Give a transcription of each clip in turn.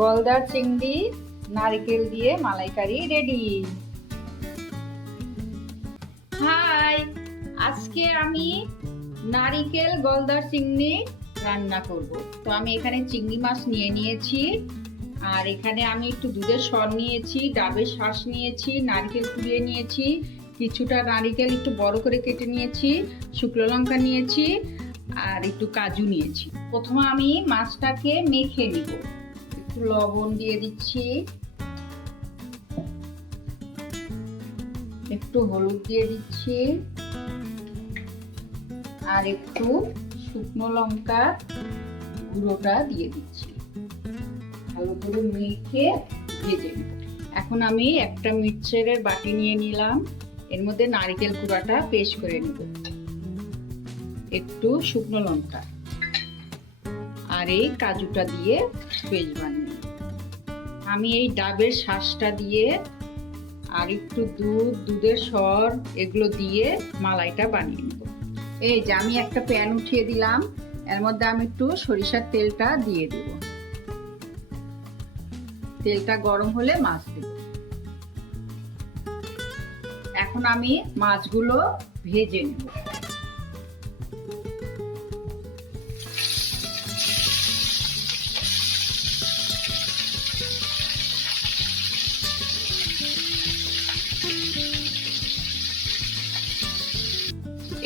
গলদা চিংড়ি নারকেল দিয়ে মালাইকারি রেডি। হাই, আজকে আমি নারকেল গলদা চিংড়ি রান্না করব। তো আমি এখানে চিংড়ি মাছ নিয়ে নিয়েছি, আর এখানে আমি একটু দুধের সর নিয়েছি, ডাবের শাঁস নিয়েছি, নারকেল কুড়িয়ে নিয়েছি, কিছুটা নারকেল একটু বড় করে কেটে নিয়েছি, শুকনো লঙ্কা নিয়েছি, আর একটু কাজু নিয়েছি। প্রথমে আমি মাছটাকে মেখে নিব। একটু লবণ দিয়ে দিচ্ছি, একটু হলুদ দিয়ে দিচ্ছি, আর একটু শুকনো লঙ্কা গুঁড়োটা দিয়ে দিচ্ছি। ভালো করে মেখে ভেজে নিব। এখন আমি একটা মিক্সচারের বাটি নিয়ে নিলাম, এর মধ্যে নারকেল কুড়াটা পেস্ট করে নিব, একটু শুকনো লঙ্কা আর এই কাজুটা দিয়ে পেস্ট বানিয়ে নিব। আমি এই ডাবের শাঁসটা দিয়ে আর একটু দুধের সর এগুলো দিয়ে মালাইটা বানিয়ে নেব। এই যে আমি একটা প্যান উঠিয়ে দিলাম, এর মধ্যে আমি একটু সরিষার তেলটা দিয়ে দেব। তেলটা গরম হলে মাছ দেব। এখন আমি মাছগুলো ভেজে নেব।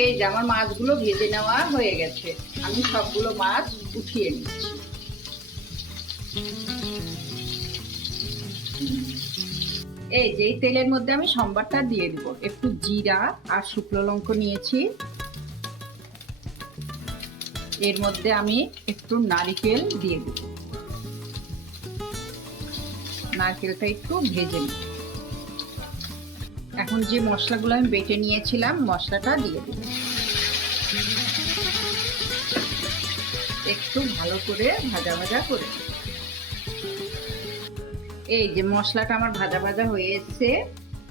এই যে আমার মাছগুলো ভেজে নেওয়া হয়ে গেছে, আমি সবগুলো মাছ উঠিয়ে নিচ্ছি। এই যে তেলের মধ্যে আমি সম্বারটা দিয়ে দিব। একটু জিরা আর শুকনো লঙ্কা নিয়েছি, এর মধ্যে আমি একটু নারকেল দিয়ে দিব। নারকেলটা একটু ভেজে নিব। এখন যে মশলাগুলো আমি বেটে নিয়েছিলাম মশলাটা দিয়ে দেব। একটু ভালো করে ভাজা ভাজা করে দেব। এই যে মশলাটা আমার ভাজা ভাজা হয়ে এসেছে,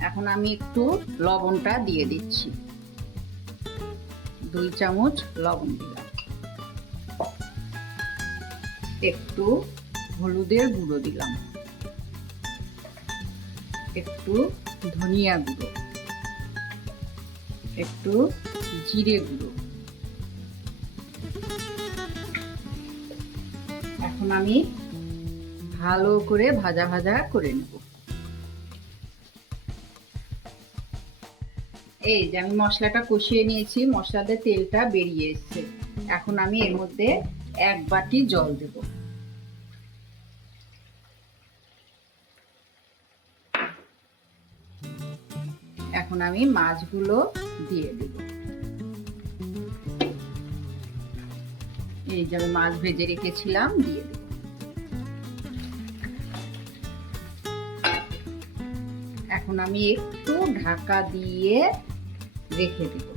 এখন আমি একটু লবণটা দিয়ে দিচ্ছি। 2 চামচ লবণ দিলাম, একটু হলুদের গুঁড়ো দিলাম, একটু ধনিয়া গুঁড়ো, একটু জিরে গুঁড়ো। এখন আমি ভালো করে ভাজা ভাজা করে নেব। এই যে আমি মশলাটা কষিয়ে নিয়েছি, মশলাতে তেলটা বেরিয়ে এসেছে। এখন আমি এর মধ্যে 1 বাটি জল দেব। এখন আমি মাছগুলো দিয়ে দেব। এই যে আমি মাছ ভেজে রেখেছিলাম দিয়ে দেব। এখন আমি একটু ঢাকা দিয়ে রেখে দেব।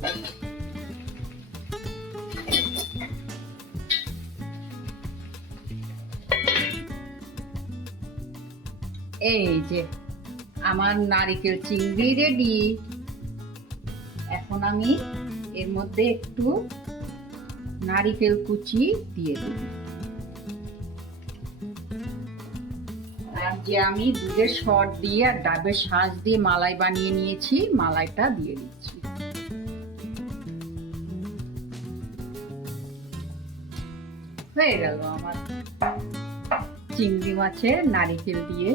এই যে আমার নারকেল চিংড়ি রেডি। এখন আমি এর মধ্যে একটু নারকেল কুচি দিয়ে দেব। আর যে আমি দুধের সর দিয়ে আর ডাবের শাঁস দিয়ে মালাই বানিয়ে নিয়েছি, মালাইটা দিয়ে দিচ্ছি। হয়ে গেল আমার চিংড়ি মাছের নারকেল দিয়ে